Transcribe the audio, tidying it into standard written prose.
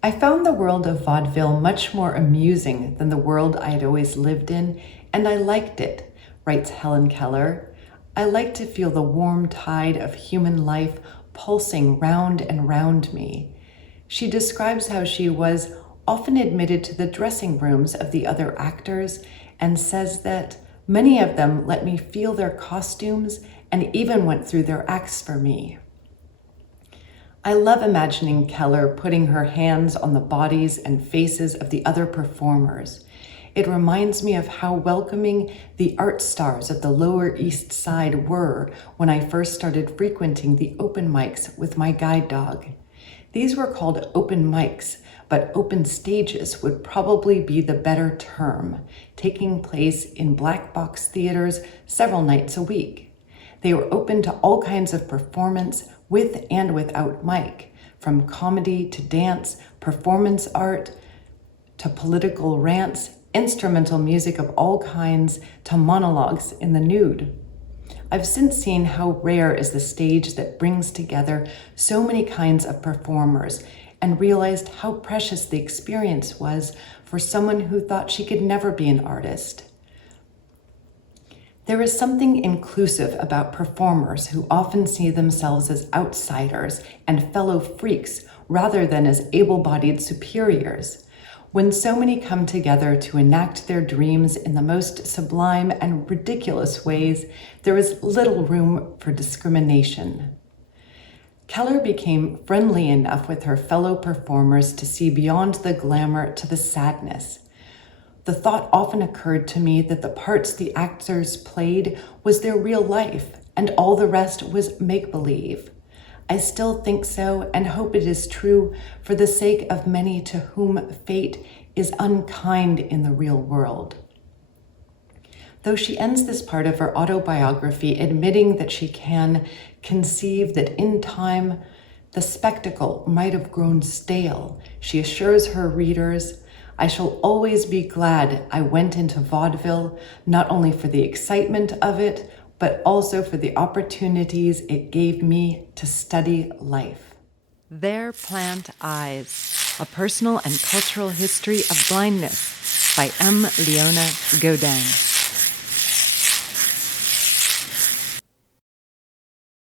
I found the world of vaudeville much more amusing than the world I had always lived in, and I liked it, writes Helen Keller. I liked to feel the warm tide of human life pulsing round and round me. She describes how she was often admitted to the dressing rooms of the other actors and says that many of them let me feel their costumes and even went through their acts for me. I love imagining Keller putting her hands on the bodies and faces of the other performers. It reminds me of how welcoming the art stars of the Lower East Side were when I first started frequenting the open mics with my guide dog. These were called open mics, but open stages would probably be the better term, taking place in black box theaters several nights a week. They were open to all kinds of performance with and without mic, from comedy to dance, performance art to political rants, instrumental music of all kinds to monologues in the nude. I've since seen how rare is the stage that brings together so many kinds of performers and realized how precious the experience was for someone who thought she could never be an artist. There is something inclusive about performers who often see themselves as outsiders and fellow freaks rather than as able-bodied superiors. When so many come together to enact their dreams in the most sublime and ridiculous ways, there is little room for discrimination. Keller became friendly enough with her fellow performers to see beyond the glamour to the sadness. The thought often occurred to me that the parts the actors played was their real life, and all the rest was make-believe. I still think so and hope it is true for the sake of many to whom fate is unkind in the real world. Though she ends this part of her autobiography admitting that she can conceive that in time the spectacle might have grown stale, she assures her readers, "I shall always be glad I went into vaudeville, not only for the excitement of it, but also for the opportunities it gave me to study life." Their Plant Eyes, A Personal and Cultural History of Blindness by M. Leona Godin.